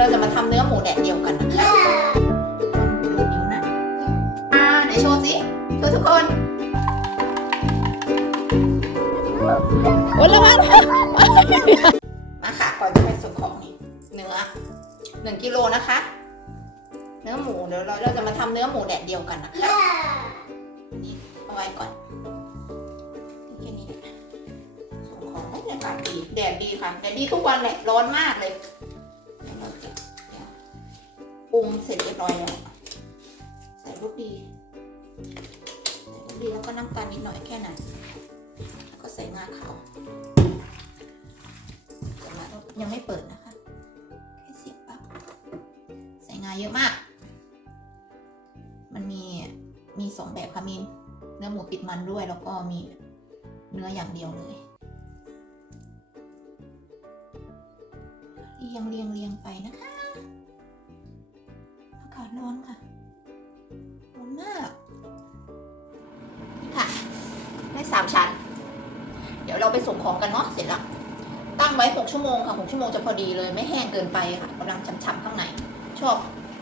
เราจะมาทำเนื้อหมูแดดเดียวกันนะคะดูนิ้วนะ อ่าไหนโชว์สิโชว์ทุกคนโอ้ระวังมาค่ะก่อนจะไปส่งของนี่เนื้อหนึ่งกิโลนะคะ เนื้อหมูเดี๋ยวเราเราจะมาทำเนื้อหมูแดดเดียวกันนะคะนี่เอาไว้ก่อนแค่นี้แหละส่งของไม่ได้อากาศดีแดดดีค่ะแดดดีทุกวันเลยร้อนมากเลย ปรุงเสร็จเรียบร้อยแล้วใส่รสดีใส่รสดีแล้วก็น้ำตาลนิดหน่อยแค่นั้นแล้วก็ใส่งาขาวจะมายังไม่เปิดนะคะแค่เสียบปั๊บใส่งาเยอะมาก มันมีมีสองแบบค่ะมีเนื้อหมูติดมันด้วยแล้วก็มีเนื้ออย่างเดียวเลยเรียงเรียงเรียงไปนะคะ ร้อนค่ะ ร้อนมากนี่ค่ะ ได้สามชั้น เดี๋ยวเราไปส่งของกันเนาะ เสร็จแล้ว ตั้งไว้หกชั่วโมงค่ะหกชั่วโมงจะพอดีเลย ไม่แห้งเกินไปค่ะกำลังฉ่ำๆข้างใน ชอบ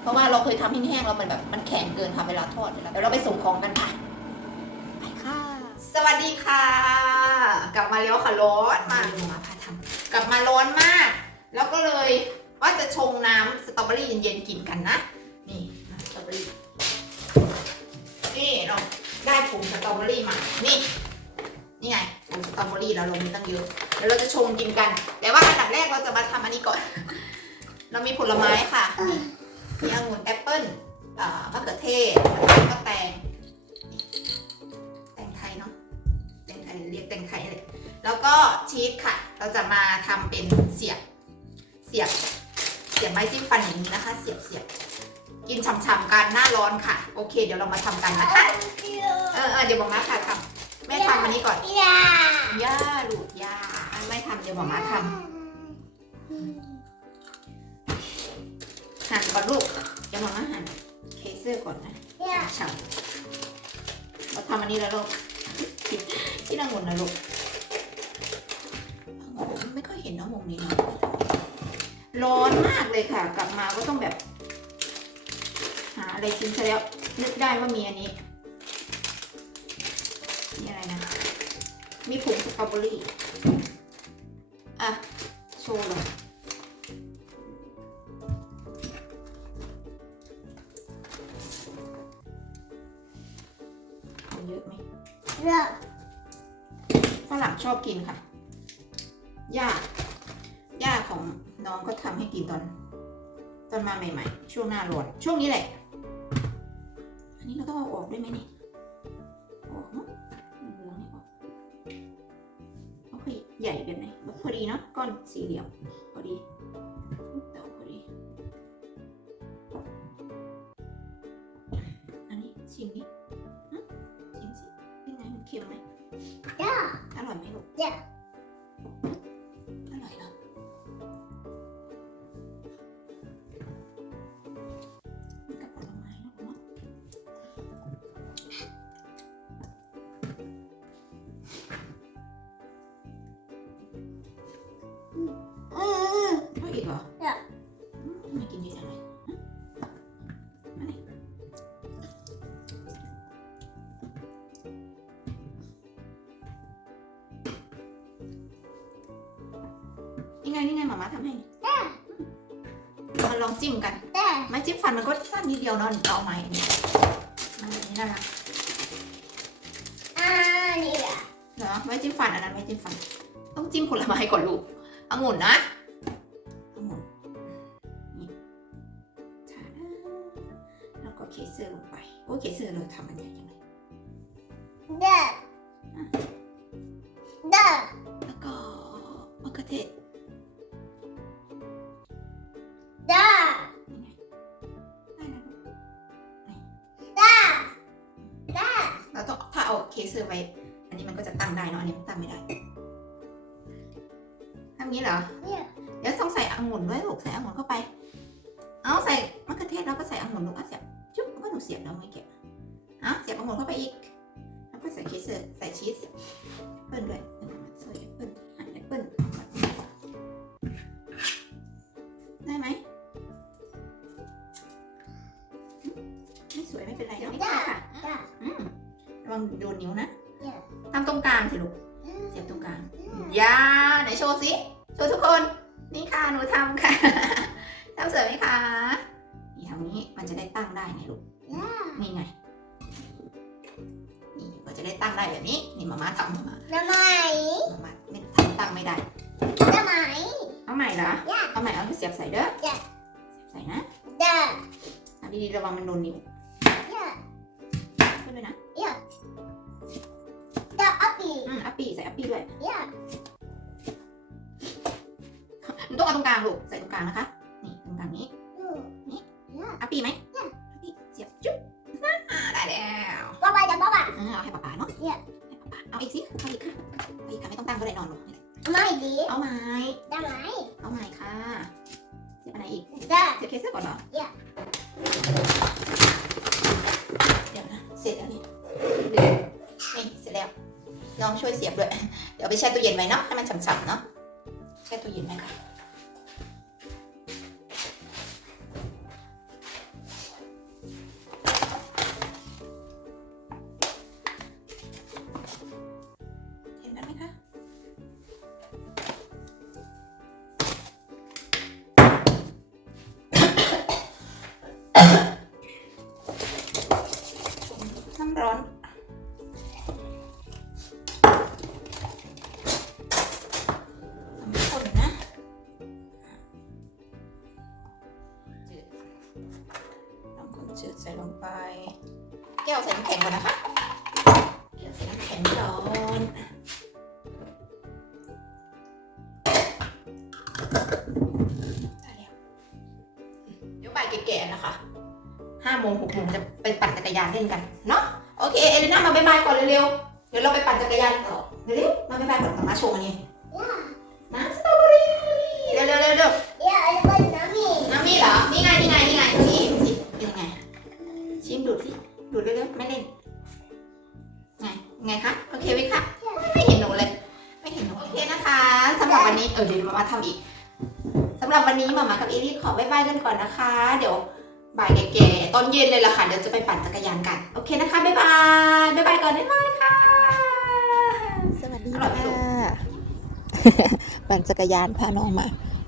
เพราะว่าเราเคยทำแห้งแล้วมันแบบมันแข็งเกินค่ะเวลาทอดเวลาเดี๋ยวเราไปส่งของกันค่ะ ไปค่ะ สวัสดีค่ะ กลับมาแล้วค่ะร้อนมากมาพาทำกลับมาร้อนมาก แล้วก็เลยว่าจะชงน้ำสตรอเบอรี่เย็นๆกินกันนะ ได้ผงสตรอเบอรี่มา นี่ นี่ไงผงสตรอเบอรี่เราลงมีตั้งเยอะ เดี๋ยวเราจะชงกินกัน แต่ว่าอันดับแรกเราจะมาทำอันนี้ก่อน เรามีผลไม้ค่ะมีองุ่นแอปเปิ้ลอ่ามะเขือเทศแล้วก็แตง แตงไทยเนาะ แตงไทยเรียกแตงไทยเลย แล้วก็ชีสค่ะ เราจะมาทำเป็นเสียบ เสียบ เสียบไม้จิ้มฟันอย่างนี้นะคะ เสียบเสียบกินฉ่ำๆกันหน้าร้อนค่ะ โอเค เดี๋ยวเรามาทำกันนะคะ เออเออเดี๋ยวบอกมาค่ะทำแม่ทำอันนี้ก่อนย่าย่าลูกย่าไม่ทำเดี๋ยวบอกมาทำหั่นก่อนลูกเดี๋ยวบอกมาหั่นเคเซอร์ก่อนนะย่าฉ่ำเราทำอันนี้แล้วลูกที่นางุ่นนะลูกองุ่นไม่ค่อยเห็นน้องมงนี้เนาะร้อนมากเลยค่ะ กลับมาก็ต้องแบบ หาอะไรกินซะแล้วนึกได้ว่ามีอันนี้ มีผงสตรอเบอรี่ อะ โชว์เลยเอาเยอะไหมเย่าฝรั่งชอบกินค่ะ ย่า ย่าของน้องก็ทำให้กินตอน ตอนมาใหม่ ๆ ช่วงหน้าร้อนช่วงนี้แหละ ใหญ่แบบไหนแบบพอดีเนาะก้อนสี่เหลี่ยมพอดีเต่าพอดี อันนี้ชิมนี่ฮะชิมสิเป็นไงมันเค็มไหมย่าอร่อยไหมลูกย่า จิ้มกันย่าไม้จิ้มฟันมันก็สั้นนิดเดียวเนาะเอาไม้อันนี้มันอันนี้น่ารักอ่านี่ย่าเหรอไม้จิ้มฟันอันนั้นไม้จิ้มฟัน ต้องจิ้มผลไม้ก่อนลูกองุ่นนะ เอาเคเซอร์ไว้ อันนี้มันก็จะตั้งได้เนาะ อันนี้ตั้งไม่ได้ทำงี้เหรอ เนี่เดี๋ยวต้องใส่องุ่นด้วยลูก ใส่องุ่นเข้าไป เอาใส่มะเขือเทศแล้วก็ใส่องุ่นลูกอ่เสียบจุ๊บก็หนูเสียบแล้วเมื่อกี้เอาเสียบองุ่นเข้าไปอีก แล้วก็ใส่เคเซอร์ใส่ชีสเปิ้ลด้วยใส่เปิ้ลหั่นเปิ้ลได้ไหมไม่สวยไม่เป็นไรเนาะ วังโดนนิ้วนะเนี่ยทำตรงกลางสิลูกเสียบตรงกลางยาไหนโชว์สิโชว์ทุกคน นี่ค่ะหนูทำค่ะทำสวยไหมคะนี่ทำนี้มันจะได้ตั้งได้ไงลูกจ้านี่ไงนี่ก็จะได้ตั้งได้แบบนี้นี่มาม่าทำมาม่าทำไมมาม่าไม่ทำตั้งไม่ได้ทำไมเอาใหม่เหรอจ้าเอาใหม่เอาไปเสียบใส่เด้อจ้ะเสียบใส่นะจ้าเอาดีๆระวังมันโดนนิ้วจ้าขึ้นด้วยนะจ้า อัปปีอืมอัปปี้ใส่อัปปี้ด้วยจ้ามันต้องเอาตรงกลางลูก ใส่ตรงกลางนะคะ นี่ตรงกลางนี้ดูจ้าอัปปี้ไหมอัปปี้เสียบจุ๊บอ่าได้แล้วป้าป้าจ้าป้าป้าเออเอาให้ป๊าป๊าเนาะเนี่ย ให้ป๊าป๊าเอาอีกสิเอาอีกค่ะเอาอีกค่ะไม่ต้องตั้งก็ได้นอนลงนี่แหละไม่ดีเอาไม้ทำไมเอาไม้ค่ะเสียบอะไรอีกจ้าเสียบเคสเซอร์ก่อนเหรอเนี่ยเดี๋ยวนะ เสร็จแล้วนี่เดี๋ยวนี่เสร็จแล้ว น้องช่วยเสียบด้วย เดี๋ยวไปแช่ตู้เย็นไว้เนาะให้มันฉ่ำๆเนาะแช่ตู้เย็นไหมคะ จืดใส่ลงไป แก้วใส่น้ำแข็งก่อนนะคะ แก้วใส่น้ำแข็งร้อนได้แล้วเดี๋ยวบ่ายแก่ๆนะคะห้าโมงหกโมงจะไปปั่นจักรยานเล่นกันเนาะ โอเค เอลิน่ามาบายบายก่อนเร็วๆ เดี๋ยวเราไปปั่นจักรยานต่อเร็วๆ มาบายบายก่อนกับมาโชว์อันนี้น้ำสตรอเบอรี่เร็วๆเร็วๆเร็วอย่าเอาไปน้ำมีๆน้ำมีเหรอ นี่ไงนี่ไง อลี่ขอบายบายกันก่อนนะคะ เดี๋ยวบ่ายแก่ๆตอนเย็นเลยล่ะค่ะ เดี๋ยวจะไปปั่นจักรยานกัน โอเคนะคะ บ๊ายบาย บ๊ายบายก่อนบ๊ายบายค่ะ สวัสดีอร่อยไหมลูกค่ะ ปั่นจักรยานพาน้องมา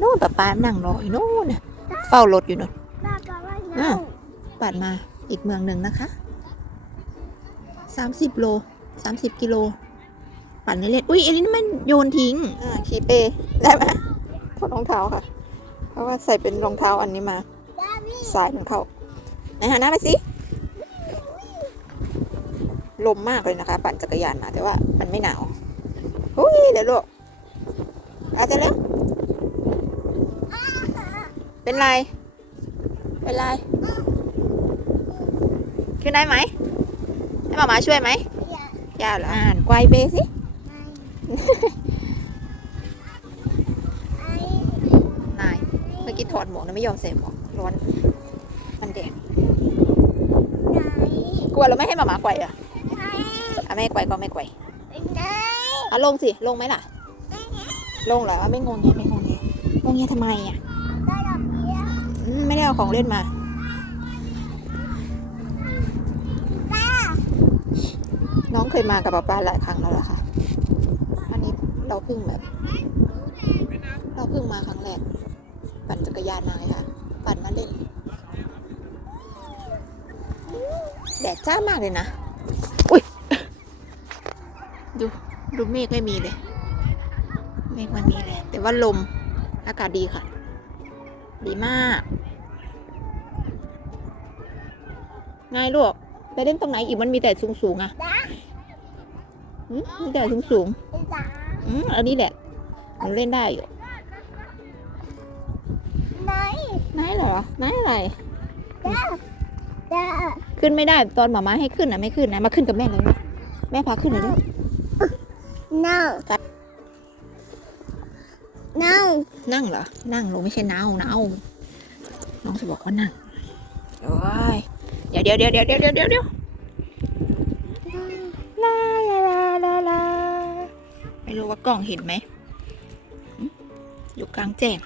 นู่นป้าป้านั่งรออยู่นู่นน่ะเฝ้ารถอยู่นู่นป้าป้าว่าอะน้ปั่นมาอีกเมืองหนึ่งนะคะ30โล30กิโล ปั่นเล่นๆอุ้ยเอลินมันโยนทิ้ง อ่าขี่เปได้ไหมถอดรองเท้าค่ะเพ ราะว่าใส่เป็นรองเท้าอันนี้มาำป้าพี่สายมันเข้าไหนหาหน้าไปสิ ลมมากเลยนะคะ ปั่นจักรยานนะแต่ว่ามันไม่หนาวอุ้ยเดี๋ยวลูกอาจจะแล้วเป็นไร เป็นไร ขึ้นได้ไหม ให้หมามาช่วยไหมอย่าอย่าเหรออ่านไกวเบสิ ไอ้ นาย เมื่ อกี้ถอดหมวกนะไม่ยอมใส่หมวกร้อน มันแดดไหนกลัวเราไม่ให้หมามาไกวเหรอะไหนอะไม่ไกวก็ไม่ไกวไหนอะลงสิ ลงไหมล่ะ ลงเหรอไม่งงเงี้ยไม่งงเงี้ยงงเงี้ยทำไมอะได้ดอกเบี้ยอืมไม่ได้เอาของเล่นมาป้าน้องเคยมากับป๊าป้าหลายครั้งแล้วล่ะค่ะ อันนี้เราเพิ่งแบบ เราเพิ่งมาครั้งแรก ปั่นจักรยานมาเลยค่ะปั่นมาเล่นแดดจ้ามากเลยนะ อุ้ย ดู ดูเมฆไม่มีเลย เมฆมันมีเลย แต่ว่าลม อากาศดีค่ะ ดีมากไงลูก ไปเล่นตรงไหนอีกมันมีแต่สูงสูงๆอะหืมมีแต่สูงสูงเป็นจ้าๆอืมอันนี้แหละหนูเล่นได้อยู่ หรอไม่อะไร ขึ้นไม่ได้ตอนหมาม้าให้ขึ้นนะไม่ขึ้นนะมาขึ้นกับแม่เลยแม่พาขึ้นหน่อยด้วย no นั่ง นั่งเหรอ นั่งลงไม่ใช่นาว นาว น้องจะบอกว่านั่งโอ้ยเดี๋ยวเดี๋ยวเดี๋ยวเดี๋ยวเดี๋ยวเดี๋ยวเดี๋ยวลาลาลาลาลาไม่รู้ว่ากล้องเห็นไหมอยู่กลางแจ้ง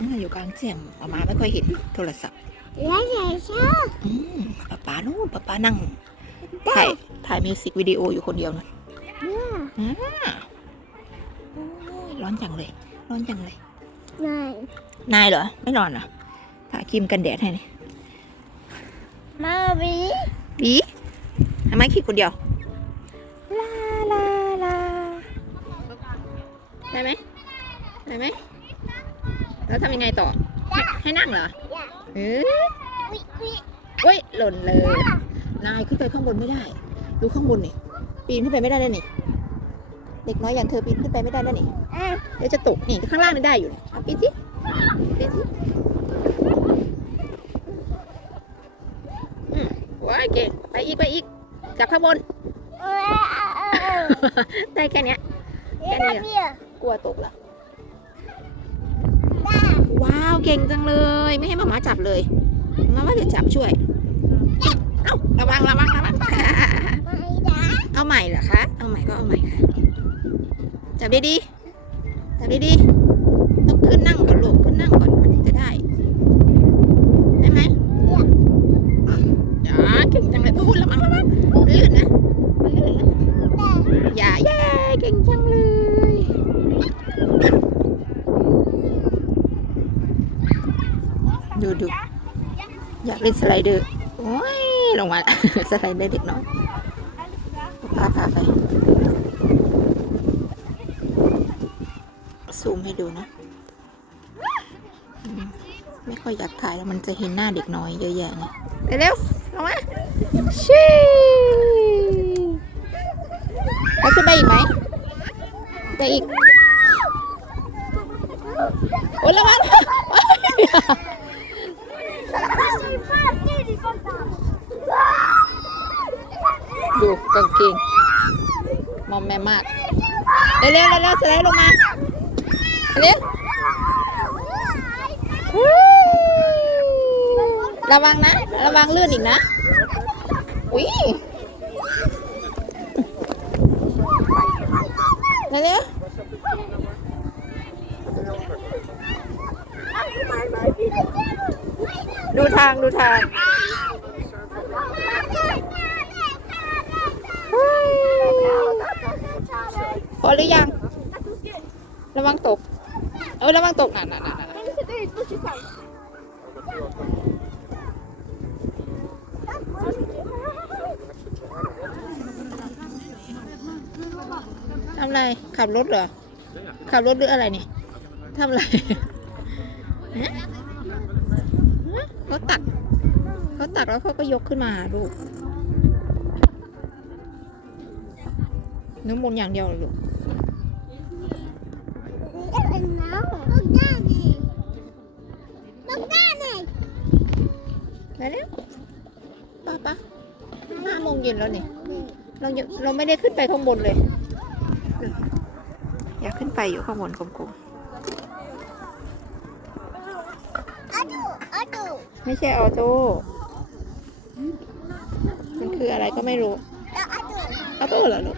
อ่าอยู่กลางแจ้งหมามาไม่ค่อยเห็นโทรศัพท์แล้วใส่ชอบอืมป๊าป๊านู่นป๊าป๊านั่งถ่ายถ่ายมิวสิกวิดีโออยู่คนเดียวนะเนี่ยอ่าโอ้ยร้อนจังเลย ร้อนจังเลย นาย นายเหรอ ไม่ร้อนเหรอถ่ายครีมกันแดดให้นี่มาวีดีทำไมคิดคนเดียว ลาลาลาได้ไหมได้ไหม แล้วทำยังไงต่อ ให้ให้นั่งเหรอเออวิวิเฮ้ยหล่นเลย นายขึ้นไปข้างบนไม่ได้ ดูข้างบนนี่ ปีนขึ้นไปไม่ได้แล้วนี่ เด็กน้อยอย่างเธอปีนขึ้นไปไม่ได้แล้วนี่อะเดี๋ยวจะตกนี่ข้างล่างนี่ได้อยู่เอาปีนสิปีนสิอืมว้ายเก่งไปอีกไปอีกจับข้างบนเออเออเออได้แค่เนี้ยเดี๋ยวเราเบี้ยกลัวตกเหรอได้ ว้าว เก่งจังเลย ไม่ให้มาม่าจับเลยมาม่าจะจับช่วย เอ้าระวังระวังระวังไม่ได้เอาใหม่เหรอคะ เอาใหม่ก็เอาใหม่ค่ะ จับดีๆจับดีๆต้องขึ้นนั่งก่อนลูกขึ้นนั่งก่อนมันถึงจะได้ ได้ไหมอย่าเก่งจังเลยพูดระวังระวังลื่นนะ มันลื่นนะ อย่าแย่เก่งจังเลย ดูดูอยาก เล่นสไลเดอร์โอ้ยลงมาสไลเดอร์เด็กน้อยพาพาไปซูมให้ดูนะ ไม่ค่อยอยากถ่ายแล้วมันจะเห็นหน้าเด็กน้อยเยอะแยะเลยเร็วลงมาชีแล้วขึ้นไปอีกไหมไปอีก โอ้ยระวัง ดูกางเกงมอมแม่มากเร็วเร็วเร็วสไลด์ลงมาเร็วระวังนะ ระวังลื่นอีกนะ อุ้ยเร็วเร็วดูทางดูทาง อหรือยัง ระวังตก เออระวังตกน่ะน่ะน่ะน่ะทำอะไร ขับรถเหรอ ขับรถหรืออะไรเนี่ยทำอะไรเขาตักเขาตักแล้วเขาก็ยกขึ้นมาลูกน้ำมนต์อย่างเดียวเหรอลูก แล้วป้าป้าห้าโมงเย็นแล้วเนี่ยเรายังเราไม่ได้ขึ้นไปข้างบนเลย อยากขึ้นไปอยู่ข้างบนกลมๆไม่ใช่ออโต้มันคืออะไรก็ไม่รู้ออโต้เหรอลูก